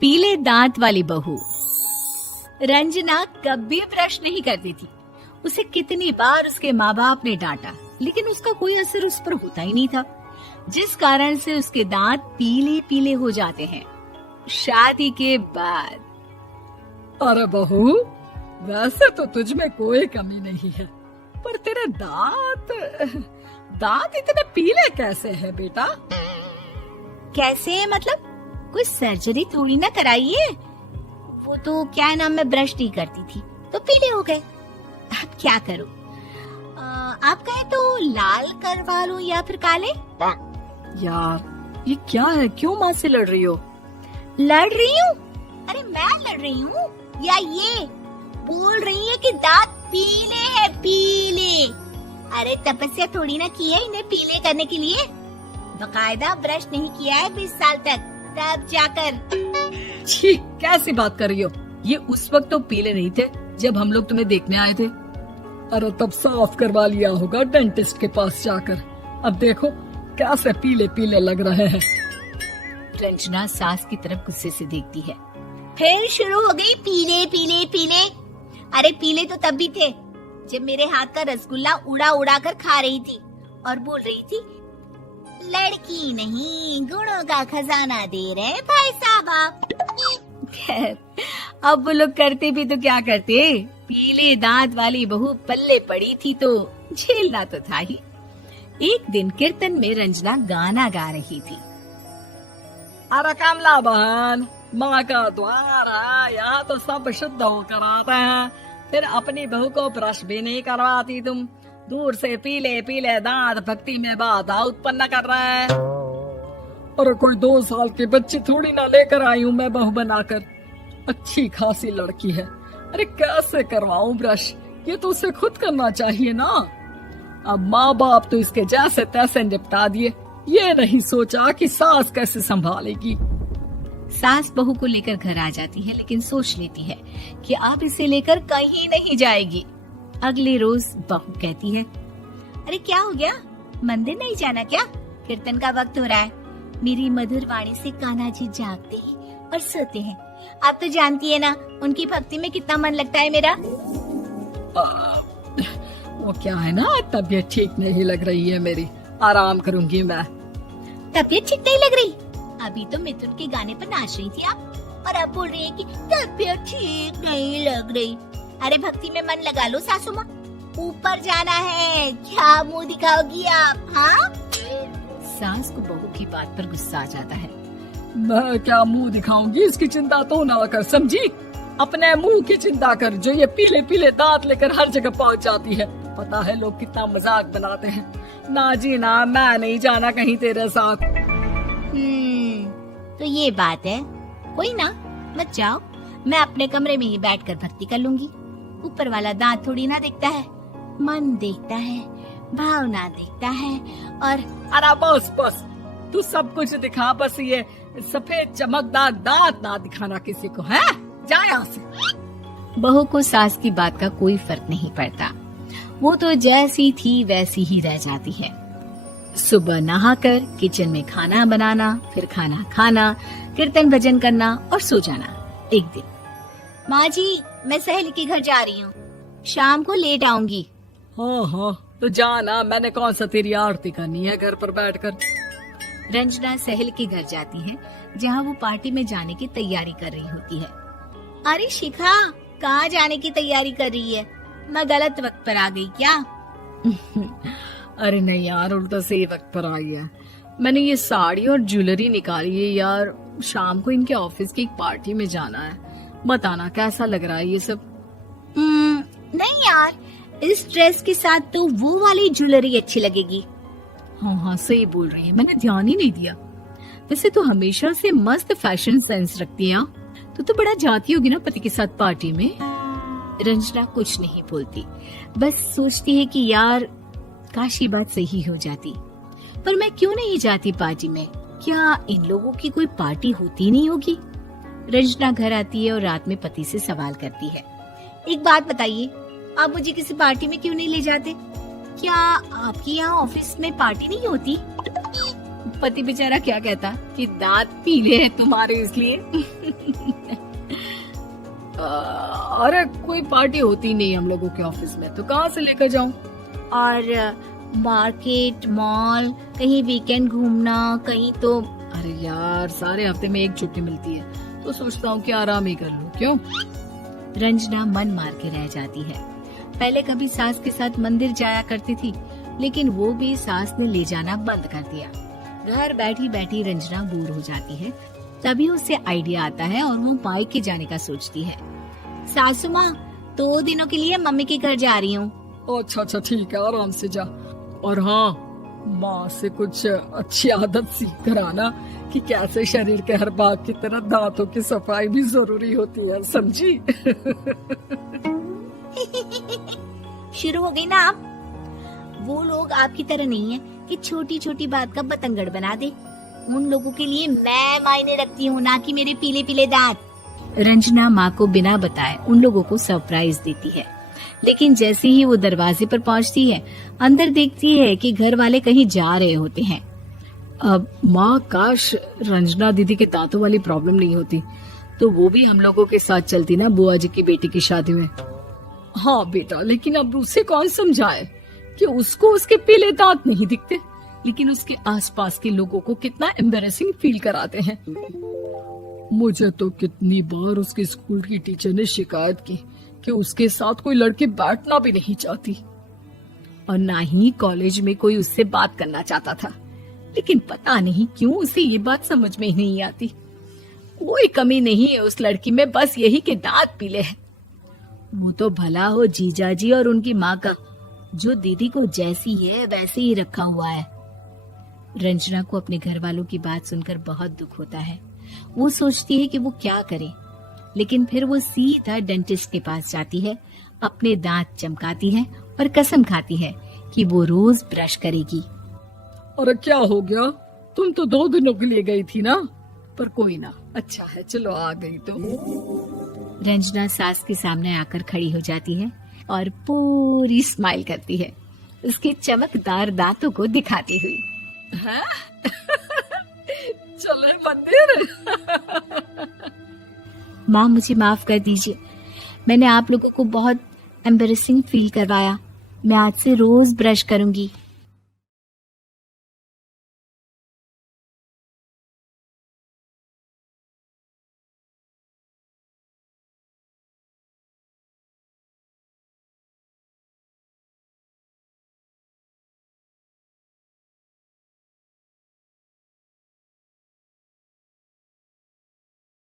पीले दांत वाली बहू। रंजना कभी ब्रश नहीं करती थी। उसे कितनी बार उसके माँ बाप ने डांटा, लेकिन उसका कोई असर उस पर होता ही नहीं था, जिस कारण से उसके दांत पीले पीले हो जाते हैं। शादी के बाद। अरे बहू, वैसे तो तुझ में कोई कमी नहीं है, पर तेरे दांत इतने पीले कैसे हैं बेटा? कैसे मतलब? कोई सर्जरी थोड़ी ना कराइए। वो तो क्या नाम, मैं ब्रश नहीं करती थी तो पीले हो गए। अब क्या करूं? आप कहे तो लाल करवा लूं या फिर काले? यार ये क्या है, क्यों माँ से लड़ रही हो? लड़ रही हूँ? अरे मैं लड़ रही हूँ या ये बोल रही है कि दांत पीले हैं, पीले। अरे तपस्या थोड़ी ना की है इन्हें पीले करने के लिए। बकायदा ब्रश नहीं किया है 20 साल तक, तब जाकर। छी, कैसी बात कर रही हो? ये उस वक्त तो पीले नहीं थे जब हम लोग तुम्हें देखने आए थे। अरे तब साफ करवा लिया होगा डेंटिस्ट के पास जाकर। अब देखो कैसे पीले पीले लग रहे हैं। रंजना सास की तरफ गुस्से से देखती है। फिर शुरू हो गई पीले पीले पीले। अरे पीले तो तब भी थे जब मेरे हाथ का रसगुल्ला उड़ा उड़ा कर खा रही थी और बोल रही थी, लड़की नहीं गुणों का खजाना दे रहे भाई साहब आप। खैर, अब वो लोग करते भी तो क्या करते, पीले दांत वाली बहू पल्ले पड़ी थी तो झेलना तो था ही। एक दिन कीर्तन में रंजना गाना गा रही थी। अरे कमला बहन, माँ का द्वार है, यहाँ तो सब शुद्ध होकर आते हैं, फिर अपनी बहू को ब्रश भी नहीं करवाती तुम। दूर से पीले पीले दांत भक्ति में बाधा उत्पन्न कर रहे हैं। अरे कोई 2 साल की बच्ची थोड़ी ना लेकर आई हूँ मैं बहू बनाकर। अच्छी खासी लड़की है, अरे कैसे करवाऊं ब्रश? ये तो उसे खुद करना चाहिए ना। अब माँ बाप तो इसके जैसे तैसे निपटा दिए, ये नहीं सोचा कि सास कैसे संभालेगी। सास बहू को लेकर घर आ जाती है, लेकिन सोच लेती है कि अब इसे लेकर कहीं नहीं जाएगी। अगले रोज बहू कहती है, अरे क्या हो गया, मंदिर नहीं जाना क्या? कीर्तन का वक्त हो रहा है। मेरी मधुर वाणी से कान्हा जी जागते हैं और सोते हैं। आप तो जानती है ना उनकी भक्ति में कितना मन लगता है मेरा। वो क्या है ना, तबीयत ठीक नहीं लग रही है मेरी, आराम करूंगी मैं। तबीयत ठीक नहीं लग रही? अभी तो मिथुन के गाने पर नाच रही थी आप, और अब बोल रही है कि तबीयत ठीक नहीं लग रही। अरे भक्ति में मन लगा लो सासू माँ, ऊपर जाना है, क्या मुंह दिखाओगी आप? हाँ? सास को बहू की बात पर गुस्सा आ जाता है। मैं क्या मुंह दिखाऊंगी, इसकी चिंता तो ना कर, समझी? अपने मुंह की चिंता कर, जो ये पीले पीले दांत लेकर हर जगह पहुंच जाती है। पता है लोग कितना मजाक बनाते हैं। ना जी ना, मैं नहीं जाना कहीं तेरे साथ। तो ये बात है, कोई ना, मत जाओ, मैं अपने कमरे में ही बैठकर भक्ति कर लूंगी। ऊपर वाला दांत थोड़ी ना देखता है, मन देखता है, भावना देखता है। और अरे बस बस, तू सब कुछ दिखा, बस ये सफेद चमकदार दांत ना दिखाना किसी को, है? जा यहाँ से। बहू को सास की बात का कोई फर्क नहीं पड़ता, वो तो जैसी थी वैसी ही रह जाती है। सुबह नहाकर किचन में खाना बनाना, फिर खाना खाना, कीर्तन भजन करना और सो जाना। एक दिन, माँ जी मैं सहेली के घर जा रही हूँ, शाम को लेट आऊंगी। हाँ हाँ, तो जाना, मैंने कौन सा तेरी आरती करनी है घर पर बैठकर। रंजना सहेली के घर जाती है, जहाँ वो पार्टी में जाने की तैयारी कर रही होती है। अरे शिखा, कहाँ जाने की तैयारी कर रही है? मैं गलत वक्त पर आ गई क्या? अरे नहीं यार, उल्टा सही वक्त पर आई है। मैंने ये साड़ी और ज्वेलरी निकाली है यार, शाम को इनके ऑफिस की एक पार्टी में जाना है। बताना कैसा लग रहा है ये सब? नहीं यार, इस ड्रेस के साथ तो वो वाली ज्वेलरी अच्छी लगेगी। हाँ हाँ सही बोल रही है, मैंने ध्यान ही नहीं दिया। वैसे तो हमेशा से मस्त फैशन सेंस रखती है। तो बड़ा जाती होगी ना पति के साथ पार्टी में। रंजना कुछ नहीं बोलती, बस सोचती है कि यार काश ये बात सही हो जाती। पर मैं क्यों नहीं जाती पार्टी में? क्या इन लोगों की कोई पार्टी होती नहीं होगी? रंजना घर आती है और रात में पति से सवाल करती है, एक बात बताइए, आप मुझे किसी पार्टी में क्यों नहीं ले जाते? क्या आपके यहाँ ऑफिस में पार्टी नहीं होती? पति बेचारा क्या कहता कि दांत पीले हैं तुम्हारे इसलिए। अरे कोई पार्टी होती नहीं हम लोगों के ऑफिस में, तो कहाँ से लेकर जाऊं? और मार्केट, मॉल, कहीं वीकेंड घूमना, कहीं तो। अरे यार, सारे हफ्ते में एक छुट्टी मिलती है, तो सोचता हूँ कि आराम ही कर लूं। क्यों? रंजना मन मार के रह जाती है। पहले कभी सास के साथ मंदिर जाया करती थी, लेकिन वो भी सास ने ले जाना बंद कर दिया। घर बैठी बैठी रंजना बोर हो जाती है। तभी उसे आइडिया आता है और वो मायके जाने का सोचती है। सासू माँ, 2 दिनों के लिए मम्मी के घर जा रही हूँ। अच्छा अच्छा ठीक है, आराम से जा। और हाँ, माँ से कुछ अच्छी आदत सीख कर आना कि कैसे शरीर के हर भाग की तरह दांतों की सफाई भी जरूरी होती है, समझी? शुरू हो गई ना आप। वो लोग आपकी तरह नहीं है कि छोटी छोटी बात का बतंगड़ बना दे। उन लोगों के लिए मैं मायने रखती हूँ, ना कि मेरे पीले पीले दांत। रंजना माँ को बिना बताए उन लोगों को सरप्राइज देती है, लेकिन जैसे ही वो दरवाजे पर पहुँचती है, अंदर देखती है कि घर वाले कहीं जा रहे होते हैं। अब माँ, काश रंजना दीदी के दांतों वाली प्रॉब्लम नहीं होती, तो वो भी हम लोगों के साथ चलती ना बुआ जी की बेटी की शादी में। हाँ बेटा, लेकिन अब उसे कौन समझाए कि उसको उसके पीले दांत नहीं दिखते, लेकिन उसके आसपास के लोगों को कितना एम्बैरेसिंग फील कराते हैं। मुझे तो कितनी बार उसके स्कूल की टीचर ने शिकायत की कि उसके साथ कोई लड़की बैठना भी नहीं चाहती, और ना ही कॉलेज में कोई उससे बात करना चाहता था। लेकिन पता नहीं क्यों उसे ये बात समझ में ही नहीं आती। कोई कमी नहीं है उस लड़की में, बस यही कि दांत पीले हैं। वो तो भला हो जीजा जी और उनकी माँ का, जो दीदी को जैसी है वैसे ही रखा हुआ है। रंजना को अपने घर वालों की बात सुनकर बहुत दुख होता है। वो सोचती है कि वो क्या करे, लेकिन फिर वो सीधा डेंटिस्ट के पास जाती है, अपने दांत चमकाती है और कसम खाती है कि वो रोज ब्रश करेगी। अरे क्या हो गया? तुम तो 2 दिनों के लिए गई थी ना, पर कोई ना, अच्छा है, चलो आ गई तो। रंजना सास के सामने आकर खड़ी हो जाती है और पूरी स्माइल करती है, उसके चमकदार दांतों को दिखाती हुई। हैं? चले मंदिर। माँ, मुझे माफ कर दीजिए, मैंने आप लोगों को बहुत एम्बैरेसिंग फील करवाया। मैं आज से रोज ब्रश करूंगी।